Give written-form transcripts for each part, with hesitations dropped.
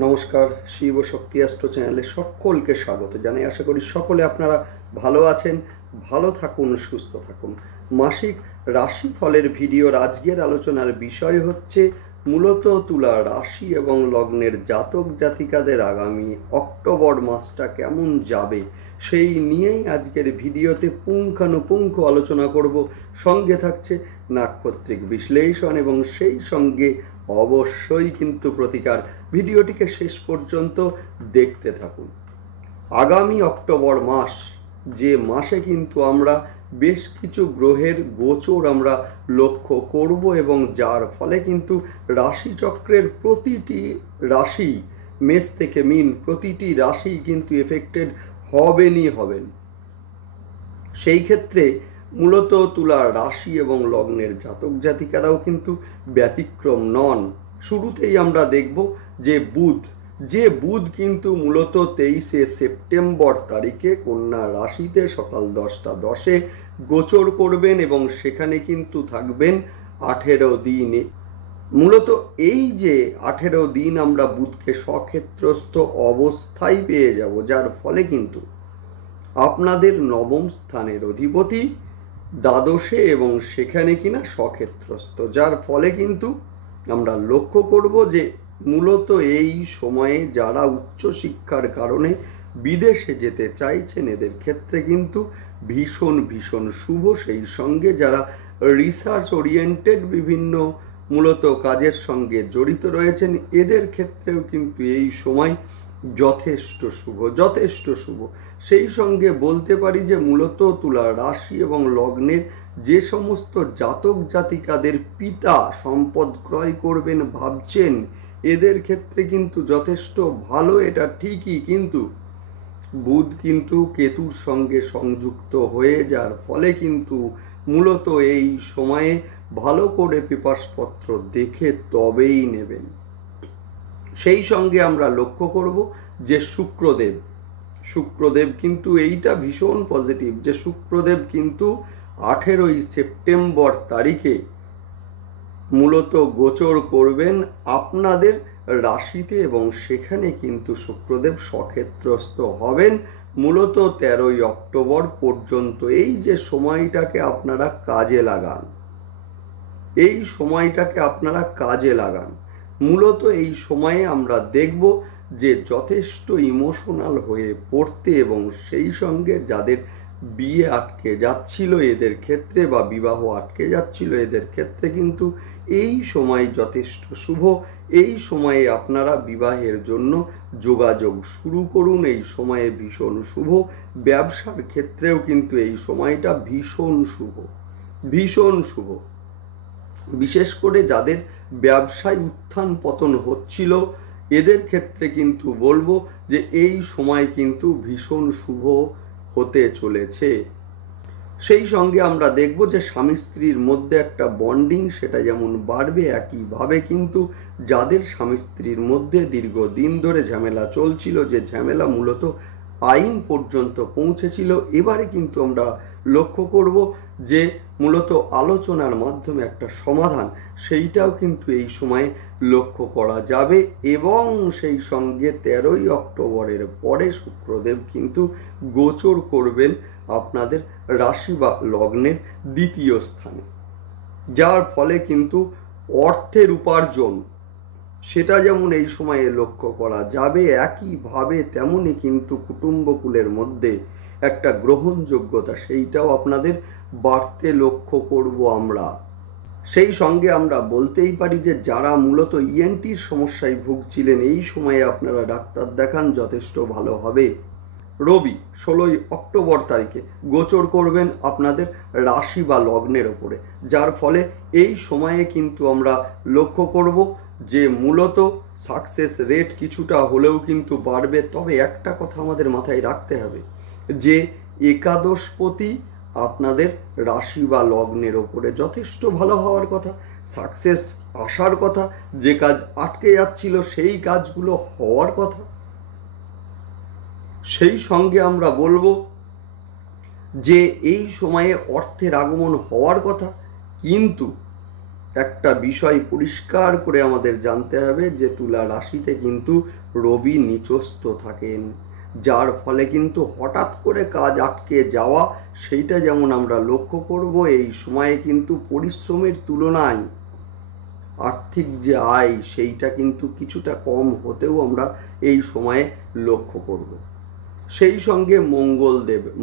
নমস্কার, শিব ও শক্তি অ্যাস্ট্রো চ্যানেলে সকলকে স্বাগত জানাই। আশা করি সকলে আপনারা ভালো আছেন, ভালো থাকুন, সুস্থ থাকুন। মাসিক রাশিফলের ভিডিওর আজকের আলোচনার বিষয় হচ্ছে মূলত তুলা রাশি এবং লগ্নের জাতক জাতিকাদের আগামী অক্টোবর মাসটা কেমন যাবে সেই নিয়েই আজকের ভিডিওতে পুঙ্খানুপুঙ্খ আলোচনা করব। সঙ্গে থাকছে নাক্ষত্রিক বিশ্লেষণ এবং সেই সঙ্গে অবশ্যই কিন্তু প্রতিকার। ভিডিওটিকে শেষ পর্যন্ত দেখতে থাকুন। আগামী অক্টোবর মাস, যে মাসে কিন্তু আমরা বেশ কিছু গ্রহের গোচর আমরা লক্ষ্য করব এবং যার ফলে কিন্তু রাশিচক্রের প্রতিটি রাশি, মেষ থেকে মীন, প্রতিটি রাশি কিন্তু এফেক্টেড হবেন। সেই ক্ষেত্রে মূলত তুলা রাশি এবং লগ্নের জাতক জাতিকারাও কিন্তু ব্যতিক্রম নন। শুরুতেই আমরা দেখব যে বুধ কিন্তু মূলত 23শে সেপ্টেম্বর তারিখে কন্যা রাশিতে সকাল 10টা 10-এ গোচর করবেন এবং সেখানে কিন্তু থাকবেন 18 দিনে। মূলত এই যে 18 দিন আমরা বুধকে স্বক্ষেত্রস্থ অবস্থায় পেয়ে যাব, যার ফলে কিন্তু আপনাদের নবম স্থানের অধিপতি দ্বাদশে এবং সেখানে কিনা স্বক্ষেত্রস্থ, যার ফলে কিন্তু আমরা লক্ষ্য করব যে মূলত এই সময়ে যারা উচ্চশিক্ষার কারণে বিদেশে যেতে চাইছেন এদের ক্ষেত্রে কিন্তু ভীষণ শুভ। সেই সঙ্গে যারা রিসার্চ ওরিয়েন্টেড বিভিন্ন মূলত কাজের সঙ্গে জড়িত রয়েছেন এদের ক্ষেত্রেও কিন্তু এই সময় যথেষ্ট শুভ। সেই সঙ্গে বলতে পারি যে মূলত তুলা রাশি এবং লগ্নের যে সমস্ত জাতক জাতিকাদের পিতা সম্পদ ক্রয় করবেন ভাবছেন এদের ক্ষেত্রে কিন্তু যথেষ্ট ভালো। এটা ঠিকই, কিন্তু বুধ কিন্তু কেতুর সঙ্গে সংযুক্ত হয়ে যার ফলে কিন্তু মূলত এই সময়ে ভালো করে পেপারসপত্র দেখে তবেই নেবেন। সেই সঙ্গে আমরা লক্ষ্য করব যে শুক্রদেব কিন্তু এইটা ভীষণ পজিটিভ যে শুক্রদেব কিন্তু 18ই সেপ্টেম্বর তারিখে মূলত গোচর করবেন আপনাদের রাশিতে এবং সেখানে কিন্তু শুক্রদেব স্বক্ষেত্রস্থ হবেন মূলত 13ই অক্টোবর পর্যন্ত। এই যে সময়টাকে আপনারা কাজে লাগান, মূলত এই সময়ে আমরা দেখব যে যথেষ্ট ইমোশনাল হয়ে পড়তে এবং সেই সঙ্গে যাদের বিয়ে আটকে যাচ্ছিল এদের ক্ষেত্রে বা বিবাহ আটকে যাচ্ছিল এদের ক্ষেত্রে কিন্তু এই সময় যথেষ্ট শুভ। এই সময়ে আপনারা বিবাহের জন্য যোগাযোগ শুরু করুন, এই সময়ে ভীষণ শুভ। ব্যবসার ক্ষেত্রেও কিন্তু এই সময়টা ভীষণ শুভ। বিশেষ করে যাদের ব্যবসায় উত্থান পতন হচ্ছিল এদের ক্ষেত্রে কিন্তু বলবো যে এই সময় কিন্তু ভীষণ শুভ হতে চলেছে। সেই সঙ্গে আমরা দেখব যে স্বামী স্ত্রীর মধ্যে একটা বন্ডিং সেটা যেমন বাড়বে, একইভাবে কিন্তু যাদের স্বামী স্ত্রীর মধ্যে দীর্ঘদিন ধরে ঝামেলা চলছিল, যে ঝামেলা মূলত আইন পর্যন্ত পৌঁছেছিল, এবারে কিন্তু আমরা লক্ষ্য করব যে মূলত আলোচনার মাধ্যমে একটা সমাধান সেইটাও কিন্তু এই সময়ে লক্ষ্য করা যাবে। এবং সেই সঙ্গে 13ই অক্টোবরের পরে শুক্রদেব কিন্তু গোচর করবেন আপনাদের রাশি বা লগ্নের দ্বিতীয় স্থানে, যার ফলে কিন্তু অর্থের উপার্জন সেটা যেমন এই সময়ে লক্ষ্য করা যাবে, একইভাবে তেমনই কিন্তু কুটুম্বকুলের মধ্যে একটা গ্রহণযোগ্যতা সেইটাও আপনাদের বাড়তে লক্ষ্য করব আমরা। সেই সঙ্গে আমরা বলতেই পারি যে যারা মূলত ইএনটির সমস্যায় ভুগছিলেন এই সময়ে আপনারা ডাক্তার দেখান, যথেষ্ট ভালো হবে। রবি 16ই অক্টোবর তারিখে গোচর করবেন আপনাদের রাশি বা লগ্নের ওপরে, যার ফলে এই সময়ে কিন্তু আমরা লক্ষ্য করব যে মূলত সাকসেস রেট কিছুটা হলেও কিন্তু বাড়বে। তবে একটা কথা আমাদের মাথায় রাখতে হবে যে একাদশপতি আপনাদের রাশি বা লগ্নের ওপরে যথেষ্ট ভালো হওয়ার কথা, সাকসেস আসার কথা, যে কাজ আটকে যাচ্ছিল সেই কাজগুলো হওয়ার কথা। সেই সঙ্গে আমরা বলবো যে এই সময়ে অর্থের আগমন হওয়ার কথা, কিন্তু একটা বিষয় পরিষ্কার করে আমাদের জানতে হবে যে তুলা রাশিতে কিন্তু রবি নিচস্থ থাকেন, যার ফলে কিন্তু হঠাৎ করে কাজ আটকে যাওয়া সেইটা যেমন আমরা লক্ষ্য করব। এই সময়ে কিন্তু পরিশ্রমের তুলনায় আর্থিক যে আয় সেইটা কিন্তু কিছুটা কম হতেও আমরা এই সময়ে লক্ষ্য করব। সেই সঙ্গে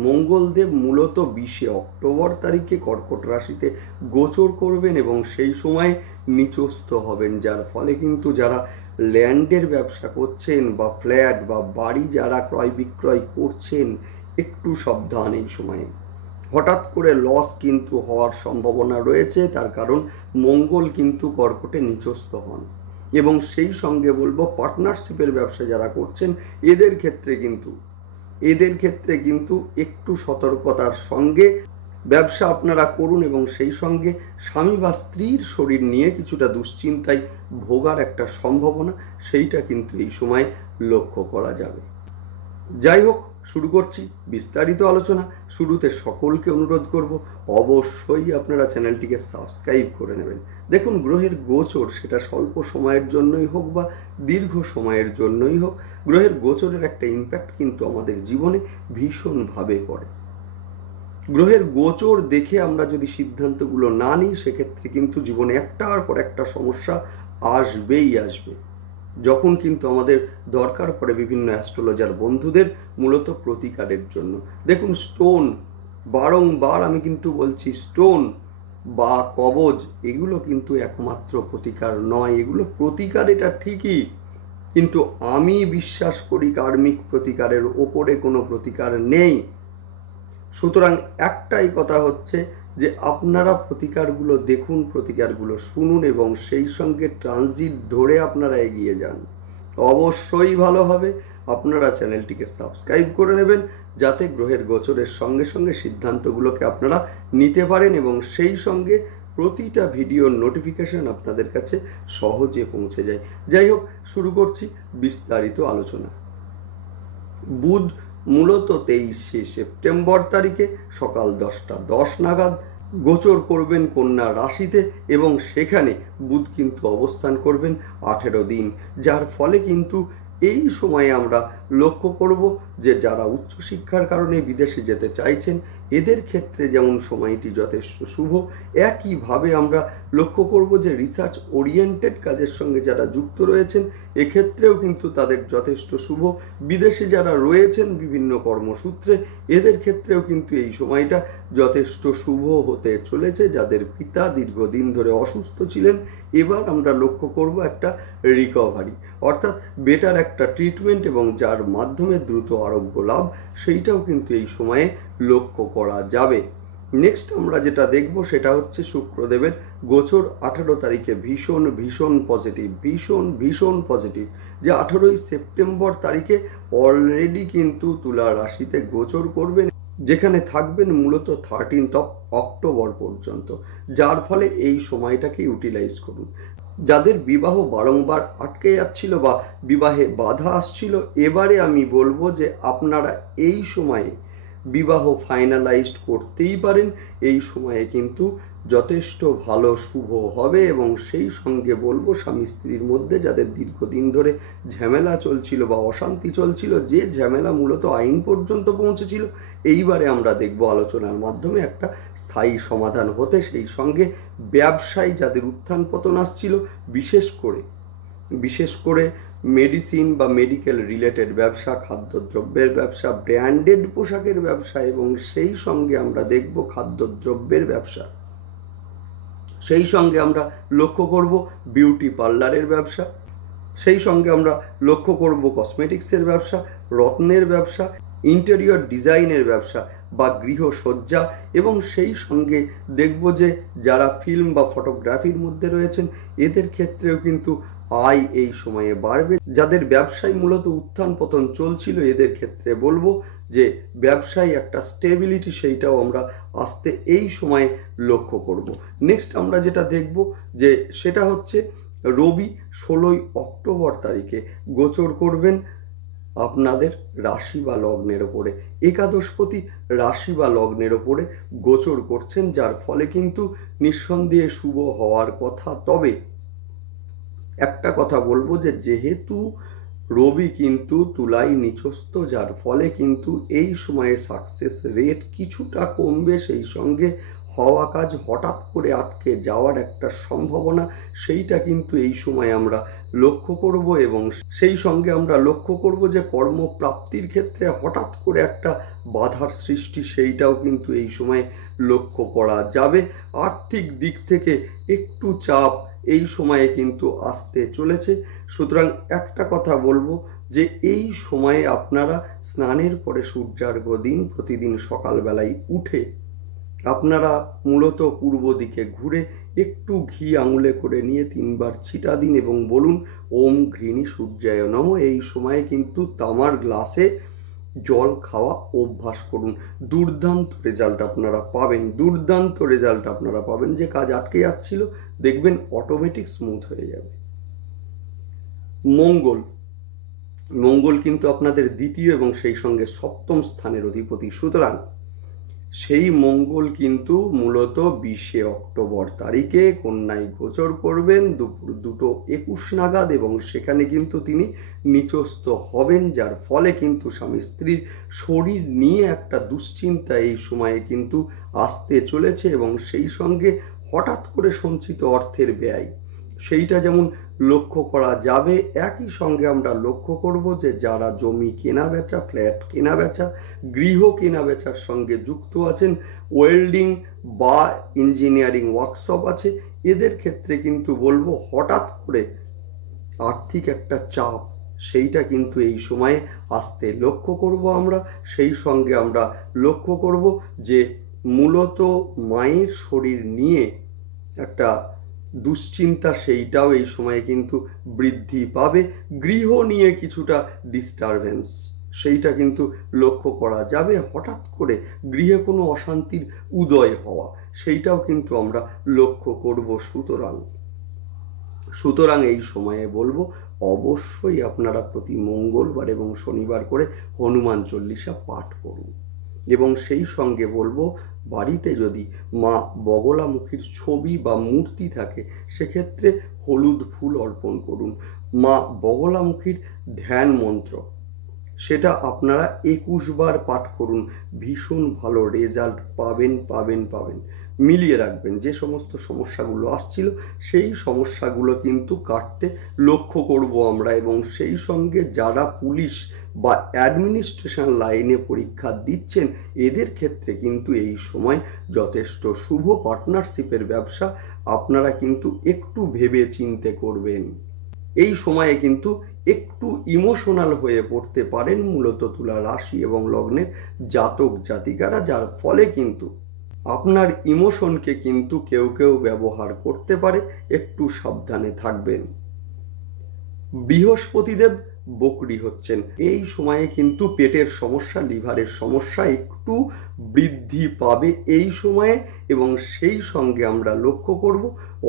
মঙ্গলদেব মূলত 20 অক্টোবর তারিখে কর্কট রাশিতে গোচর করবেন এবং সেই সময় নিচস্থ হবেন, যার ফলে কিন্তু যারা ল্যান্ডের ব্যবসা করছেন বা ফ্ল্যাট বা বাড়ি যারা ক্রয় বিক্রয় করছেন একটু সাবধান। এই সময়ে হঠাৎ করে লস কিন্তু হওয়ার সম্ভাবনা রয়েছে, তার কারণ মঙ্গল কিন্তু কর্কটে নিচস্থ হন। এবং সেই সঙ্গে বলবো পার্টনারশিপের ব্যবসা যারা করছেন এদের ক্ষেত্রে কিন্তু একটু সতর্কতার সঙ্গে ব্যবসা আপনারা করুন এবং সেই সঙ্গে স্বামী বা স্ত্রীর শরীর নিয়ে কিছুটা দুশ্চিন্তায় ভোগার একটা সম্ভাবনা সেইটা কিন্তু এই সময় লক্ষ্য করা যাবে। যাই হোক, শুরু করছি বিস্তারিত আলোচনা। শুরুতে সকলকে অনুরোধ করব অবশ্যই আপনারা চ্যানেলটিকে সাবস্ক্রাইব করে নেবেন। দেখুন, গ্রহের গোচর সেটা স্বল্প সময়ের জন্যই হোক বা দীর্ঘ সময়ের জন্যই হোক, গ্রহের গোচরের একটা ইম্প্যাক্ট কিন্তু আমাদের জীবনে ভীষণভাবে পড়ে। গ্রহের গোচর দেখে আমরা যদি সিদ্ধান্তগুলো না নিই সেক্ষেত্রে কিন্তু জীবনে একটার পর একটা সমস্যা আসবেই আসবে। যখন কিন্তু আমাদের দরকার পড়ে বিভিন্ন অ্যাস্ট্রোলজার বন্ধুদের মূলত প্রতিকারের জন্য। দেখুন, স্টোন, বারংবার আমি কিন্তু বলছি, স্টোন বা কবজ এগুলো কিন্তু একমাত্র প্রতিকার নয়। এগুলো প্রতিকার, এটা ঠিকই, কিন্তু আমি বিশ্বাস করি কার্মিক প্রতিকারের ওপরে কোনো প্রতিকার নেই। সুতরাং একটাই কথা হচ্ছে যে আপনারা প্রতিকারগুলো দেখুন, প্রতিকারগুলো শুনুন এবং সেই সঙ্গে ট্রানজিট ধরে আপনারা এগিয়ে যান, অবশ্যই ভালো হবে। আপনারা চ্যানেলটিকে সাবস্ক্রাইব করে নেবেন যাতে গ্রহের গোচরের সঙ্গে সঙ্গে সিদ্ধান্তগুলোকে আপনারা নিতে পারেন এবং সেই সঙ্গে প্রতিটা ভিডিওর নোটিফিকেশন আপনাদের কাছে সহজে পৌঁছে যায়। যাই হোক, শুরু করছি বিস্তারিত আলোচনা। বুধ মূলত 23 সেপ্টেম্বর তারিখে সকাল 10:10 নাগাদ গোচর করবেন কন্যা রাশিতে এবং সেখানে বুধ কিন্তু অবস্থান করবেন 18 দিন, যার ফলে কিন্তু এই সময়ে আমরা লক্ষ্য করব যে যারা উচ্চশিক্ষার কারণে বিদেশে যেতে চাইছেন এদের ক্ষেত্রে যেমন সময়টি যথেষ্ট শুভ, একইভাবে আমরা লক্ষ্য করব যে রিসার্চ ওরিয়েন্টেড কাজের সঙ্গে যারা যুক্ত রয়েছেন এক্ষেত্রেও কিন্তু তাদের যথেষ্ট শুভ। বিদেশে যারা রয়েছেন বিভিন্ন কর্মসূত্রে এদের ক্ষেত্রেও কিন্তু এই সময়টা যথেষ্ট শুভ হতে চলেছে। যাদের পিতা দীর্ঘদিন ধরে অসুস্থ ছিলেন এবার আমরা লক্ষ্য করব একটা রিকভারি, অর্থাৎ বেটার একটা ট্রিটমেন্ট এবং যার মাধ্যমে দ্রুত আরোগ্য লাভ সেইটাও কিন্তু এই সময়ে লক্ষ্য করা যাবে। নেক্সট আমরা যেটা দেখব সেটা হচ্ছে শুক্রদেবের গোচর 18 তারিখে ভীষণ পজিটিভ, যে 18 সেপ্টেম্বর তারিখে অলরেডি কিন্তু তুলা রাশিতে গোচর করবেন, যেখানে থাকবেন মূলত 13 অক্টোবর পর্যন্ত, যার ফলে এই সময়টাকে ইউটিলাইজ করুন। যাদের বিবাহ বারংবার আটকে যাচ্ছিল বা বিবাহে বাধা আসছিল, এবারে আমি বলবো যে আপনারা এই সময়ে বিবাহ ফাইনালাইজড করতেই পারেন। এই সময়ে কিন্তু যথেষ্ট ভালো শুভ হবে এবং সেই সঙ্গে বলবো স্বামী স্ত্রীর মধ্যে যাদের দীর্ঘদিন ধরে ঝামেলা চলছিল বা অশান্তি চলছিল, যে ঝামেলা মূলত আইন পর্যন্ত পৌঁছেছিল, এইবারে আমরা দেখব আলোচনার মাধ্যমে একটা স্থায়ী সমাধান হতে। সেই সঙ্গে ব্যবসায় যাদের উত্থান পতন আসছিল, বিশেষ করে মেডিসিন বা মেডিকেল রিলেটেড ব্যবসা, খাদ্যদ্রব্যের ব্যবসা, ব্র্যান্ডেড পোশাকের ব্যবসা এবং সেই সঙ্গে আমরা দেখব খাদ্যদ্রব্যের ব্যবসা, সেই সঙ্গে আমরা লক্ষ্য করব বিউটি পার্লারের ব্যবসা, সেই সঙ্গে আমরা লক্ষ্য করব কসমেটিক্সের ব্যবসা, রত্নের ব্যবসা, ইন্টেরিয়র ডিজাইনের ব্যবসা বা গৃহসজ্জা এবং সেই সঙ্গে দেখব যে যারা ফিল্ম বা ফটোগ্রাফির মধ্যে রয়েছেন এদের ক্ষেত্রেও কিন্তু আয় এই সময়ে বাড়বে। যাদের ব্যবসায় মূলত উত্থান পতন চলছিল এদের ক্ষেত্রে বলবো যে ব্যবসায় একটা স্টেবিলিটি সেইটাও আমরা আসতে এই সময়ে লক্ষ্য করব। নেক্সট আমরা যেটা দেখব যে সেটা হচ্ছে রবি 16 অক্টোবর তারিখে গোচর করবেন আপনাদের রাশি বা লগ্নের ওপরে। একাদশপতি রাশি বা লগ্নের ওপরে গোচর করছেন, যার ফলে কিন্তু নিঃসন্দেহে শুভ হওয়ার কথা। তবে একটা কথা বলবো যে যেহেতু রবি কিন্তু তুলায় নিচস্থ, যার ফলে কিন্তু এই সময়ে সাকসেস রেট কিছুটা কমবে। সেই সঙ্গে হওয়া কাজ হঠাৎ করে আটকে যাওয়ার একটা সম্ভাবনা, সেইটা কিন্তু এই সময় আমরা লক্ষ্য করব। এবং সেই সঙ্গে আমরা লক্ষ্য করব যে কর্মপ্রাপ্তির ক্ষেত্রে হঠাৎ করে একটা বাধার সৃষ্টি, সেইটাও কিন্তু এই সময় লক্ষ্য করা যাবে। আর্থিক দিক থেকে একটু চাপ এই সময়ে কিন্তু আসতে চলেছে। সুতরাং একটা কথা বলবো যে এই সময়ে আপনারা স্নানের পরে সূর্যার্ঘ দিন, প্রতিদিন সকালবেলায় উঠে আপনারা মূলত পূর্ব দিকে ঘুরে একটু ঘি আঙুলে করে নিয়ে 3 বার ছিটা দিন এবং বলুন ওম ঘৃণী সূর্যায় নমঃ। এই সময়ে কিন্তু তামার গ্লাসে জল খাওয়া অভ্যাস করুন। দুর্দান্ত রেজাল্ট আপনারা পাবেন, দুর্দান্ত রেজাল্ট আপনারা পাবেন। যে কাজ আটকে যাচ্ছিল দেখবেন অটোমেটিক স্মুথ হয়ে যাবে। মঙ্গল কিন্তু আপনাদের দ্বিতীয় এবং সেই সঙ্গে সপ্তম স্থানের অধিপতি। সুতরাং সেই মঙ্গল কিন্তু মূলত 20 অক্টোবর তারিখে কন্যায় গোচর করবেন দুপুর 2:21 নাগাদ, এবং সেখানে কিন্তু তিনি নিচস্থ হবেন, যার ফলে কিন্তু স্বামী স্ত্রীর শরীর নিয়ে একটা দুশ্চিন্তা এই সময়ে কিন্তু আসতে চলেছে। এবং সেই সঙ্গে হঠাৎ করে সঞ্চিত অর্থের ব্যয়, সেইটা যেমন লক্ষ্য করা যাবে। একই সঙ্গে আমরা লক্ষ্য করব যে যারা জমি কেনা বেচা, ফ্ল্যাট কেনা বেচা, গৃহ কেনা বেচার সঙ্গে যুক্ত আছেন, ওয়েল্ডিং বা ইঞ্জিনিয়ারিং ওয়ার্কশপ আছে, এদের ক্ষেত্রে কিন্তু বলবো হঠাৎ করে আর্থিক একটা চাপ, সেইটা কিন্তু এই সময়ে আসতে লক্ষ্য করব আমরা। সেই সঙ্গে আমরা লক্ষ্য করব যে মূলত মায়ের শরীর নিয়ে একটা দুশ্চিন্তা, সেইটাও এই সময়ে কিন্তু বৃদ্ধি পাবে। গৃহ নিয়ে কিছুটা ডিস্টারবেন্স, সেইটা কিন্তু লক্ষ্য করা যাবে। হঠাৎ করে গৃহে কোনো অশান্তির উদয় হওয়া, সেইটাও কিন্তু আমরা লক্ষ্য করব। সুতরাং এই সময়ে বলবো অবশ্যই আপনারা প্রতি মঙ্গলবার এবং শনিবার করে হনুমান চল্লিশা পাঠ করুন। এবং সেই সঙ্গে বলবো বাড়িতে যদি মা বগলামুখীর ছবি বা মূর্তি থাকে, সেক্ষেত্রে হলুদ ফুল অর্পণ করুন। মা বগলামুখীর ধ্যান মন্ত্র, সেটা আপনারা 21 বার পাঠ করুন। ভীষণ ভালো রেজাল্ট পাবেন। মিলিয়ে রাখবেন, যে সমস্ত সমস্যাগুলো আসছিল সেই সমস্যাগুলো কিন্তু কাটতে লক্ষ্য করব আমরা। এবং সেই সঙ্গে যারা পুলিশ বা অ্যাডমিনিস্ট্রেশন লাইনে পরীক্ষা দিচ্ছেন, এদের ক্ষেত্রে কিন্তু এই সময় যথেষ্ট শুভ। পার্টনারশিপের ব্যবসা আপনারা কিন্তু একটু ভেবে চিন্তে করবেন। এই সময়ে কিন্তু একটু ইমোশনাল হয়ে পড়তে পারেন মূলত তুলা রাশি এবং লগ্নের জাতক জাতিকারা, যার ফলে কিন্তু আপনার ইমোশনকে কিন্তু কেউ ব্যবহার করতে পারে, একটু সাবধানে থাকবেন। বৃহস্পতিদেব বকরি হচ্ছেন, এই সময়ে কিন্তু পেটের সমস্যা, লিভারের সমস্যা একটু বৃদ্ধি পাবে এই সময়ে। এবং সেই সঙ্গে আমরা লক্ষ্য করব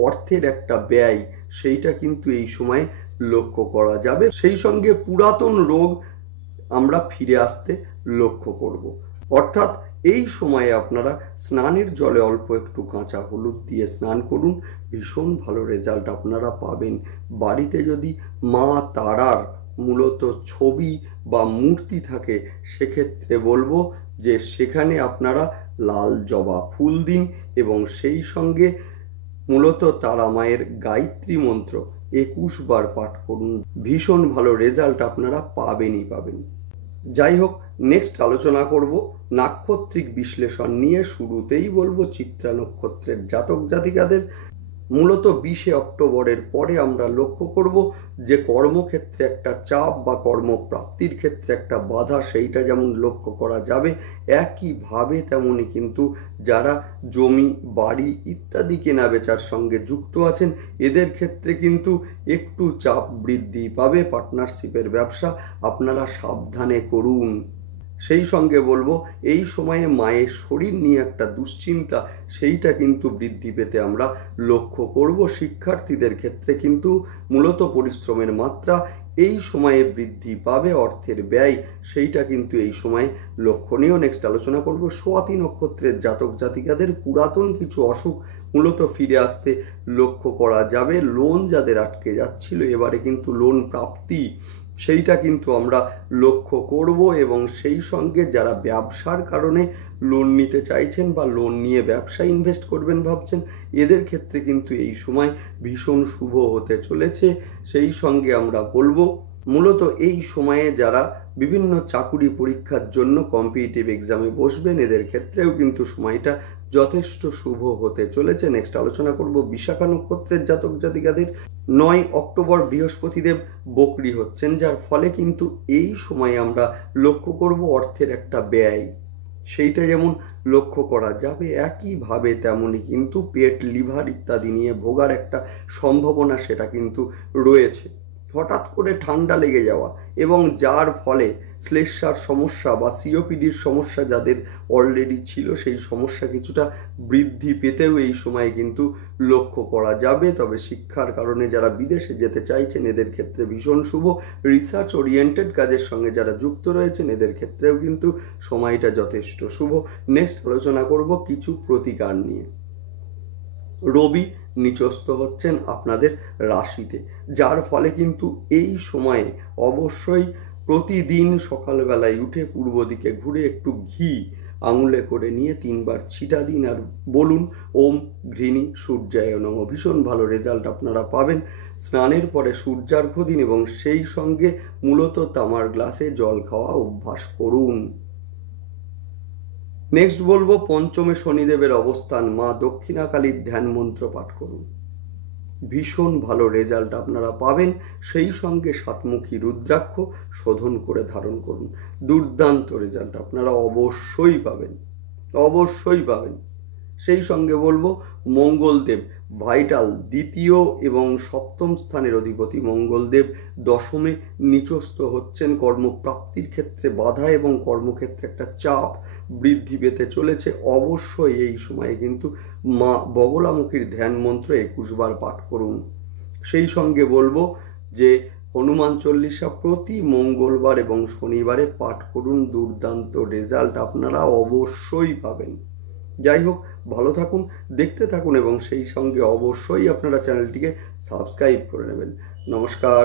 অর্থের একটা ব্যয়, সেইটা কিন্তু এই সময়ে লক্ষ্য করা যাবে। সেই সঙ্গে পুরাতন রোগ আমরা ফিরে আসতে লক্ষ্য করব। অর্থাৎ এই সময়ে আপনারা স্নানের জলে অল্প একটু কাঁচা হলুদ দিয়ে স্নান করুন, ভীষণ ভালো রেজাল্ট আপনারা পাবেন। বাড়িতে যদি মা তারার মূলত ছবি বা মূর্তি থাকে, সেক্ষেত্রে বলবো যে সেখানে আপনারা লাল জবা ফুল দিন এবং সেই সঙ্গে মূলত তারা মায়ের গায়ত্রী মন্ত্র 21 বার পাঠ করুন। ভীষণ ভালো রেজাল্ট আপনারা পাবেন। যাই হোক, নেক্সট আলোচনা করব নাক্ষত্রিক বিশ্লেষণ নিয়ে। শুরুতেই বলবো চিত্রা নক্ষত্রের জাতক জাতিকাদের মূলত 20 অক্টোবরের পরে আমরা লক্ষ্য করব যে কর্মক্ষেত্রে একটা চাপ বা কর্মপ্রাপ্তির ক্ষেত্রে একটা বাধা, সেইটা যেমন লক্ষ্য করা যাবে, একইভাবে তেমনই কিন্তু যারা জমি বাড়ি ইত্যাদি কেনা বেচার সঙ্গে যুক্ত আছেন, এদের ক্ষেত্রে কিন্তু একটু চাপ বৃদ্ধি পাবে। পার্টনারশিপের ব্যবসা আপনারা সাবধানে করুন। সেই সঙ্গে বলবো এই সময়ে মায়ের শরীর নিয়ে একটা দুশ্চিন্তা, সেইটা কিন্তু বৃদ্ধি পেতে আমরা লক্ষ্য করব। শিক্ষার্থীদের ক্ষেত্রে কিন্তু মূলত পরিশ্রমের মাত্রা এই সময়ে বৃদ্ধি পাবে, অর্থের ব্যয় সেইটা কিন্তু এই সময়ে লক্ষণীয়। নেক্সট আলোচনা করব স্বাতি নক্ষত্রের জাতক জাতিকাদের পুরাতন কিছু অসুখ মূলত ফিরে আসতে লক্ষ্য করা যাবে। লোন যাদের আটকে যাচ্ছিল এবারে কিন্তু লোন প্রাপ্তি সেইটা কিন্তু আমরা লক্ষ্য করব, এবং সেই সঙ্গে যারা ব্যবসার কারণে লোন নিতে চাইছেন বা লোন নিয়ে ব্যবসায় ইনভেস্ট করবেন ভাবছেন, এদের ক্ষেত্রে কিন্তু এই সময় ভীষণ শুভ হতে চলেছে। সেই সঙ্গে আমরা বলবো মূলত এই সময়ে যারা বিভিন্ন চাকুরি পরীক্ষার জন্য কম্পিটিটিভ এক্সামে বসবেন এদের ক্ষেত্রেও কিন্তু সময়টা যথেষ্ট শুভ হতে চলেছে। নেক্সট আলোচনা করব বিশাখা নক্ষত্রের জাতক জাতিকাদের। 9 অক্টোবর বৃহস্পতিদেব বকরি হচ্ছেন, যার ফলে কিন্তু এই সময় আমরা লক্ষ্য করব অর্থের একটা ব্যয়, সেইটা যেমন লক্ষ্য করা যাবে, একইভাবে তেমনই কিন্তু পেট, লিভার ইত্যাদি নিয়ে ভোগার একটা সম্ভাবনা সেটা কিন্তু রয়েছে। হঠাৎ করে ঠান্ডা লেগে যাওয়া এবং যার ফলে শ্লেষ্মার সমস্যা বা সিওপিডির সমস্যা যাদের অলরেডি ছিল সেই সমস্যা কিছুটা বৃদ্ধি পেতেও এই সময় কিন্তু লক্ষ্য করা যাবে। তবে শিক্ষার কারণে যারা বিদেশে যেতে চাইছেন এদের ক্ষেত্রে ভীষণ শুভ। রিসার্চ ওরিয়েন্টেড কাজের সঙ্গে যারা যুক্ত রয়েছেন এদের ক্ষেত্রেও কিন্তু সময়টা যথেষ্ট শুভ। নেক্সট আলোচনা করব কিছু প্রতিকার নিয়ে। রবি নিচস্থ হচ্ছেন আপনাদের রাশিতে, যার ফলে কিন্তু এই সময়ে অবশ্যই প্রতিদিন সকালবেলায় উঠে পূর্ব দিকে ঘুরে একটু ঘি আঙুলে করে নিয়ে 3 বার ছিটা দিন আর বলুন ওম ঘৃণী সূর্যায় নমঃ। ভীষণ ভালো রেজাল্ট আপনারা পাবেন। স্নানের পরে সূর্যার্ঘ্য দিন এবং সেই সঙ্গে মূলত তামার গ্লাসে জল খাওয়া অভ্যাস করুন। নেক্সট বলবো পঞ্চমে শনিদেবের অবস্থান, মা দক্ষিণাকালীর ধ্যান মন্ত্র পাঠ করুন, ভীষণ ভালো রেজাল্ট আপনারা পাবেন। সেই সঙ্গে সাতমুখী রুদ্রাক্ষ শোধন করে ধারণ করুন, দুর্দান্ত রেজাল্ট আপনারা অবশ্যই পাবেন, অবশ্যই পাবেন। সেই সঙ্গে বলবো মঙ্গলদেব ভাইটাল, দ্বিতীয় এবং সপ্তম স্থানের অধিপতি মঙ্গলদেব দশমে নিচস্থ হচ্ছেন। কর্মপ্রাপ্তির ক্ষেত্রে বাধা এবং কর্মক্ষেত্রে একটা চাপ বৃদ্ধি পেতে চলেছে। অবশ্যই এই সময়ে কিন্তু মা বগলামুখীর ধ্যান মন্ত্র 21 বার পাঠ করুন। সেই সঙ্গে বলবো যে হনুমান চল্লিশা প্রতি মঙ্গলবার এবং শনিবারে পাঠ করুন, দুর্দান্ত রেজাল্ট আপনারা অবশ্যই পাবেন। যাই হোক, ভালো থাকুন, দেখতে থাকুন এবং সেই সঙ্গে অবশ্যই আপনারা চ্যানেলটিকে সাবস্ক্রাইব করে নেবেন। নমস্কার।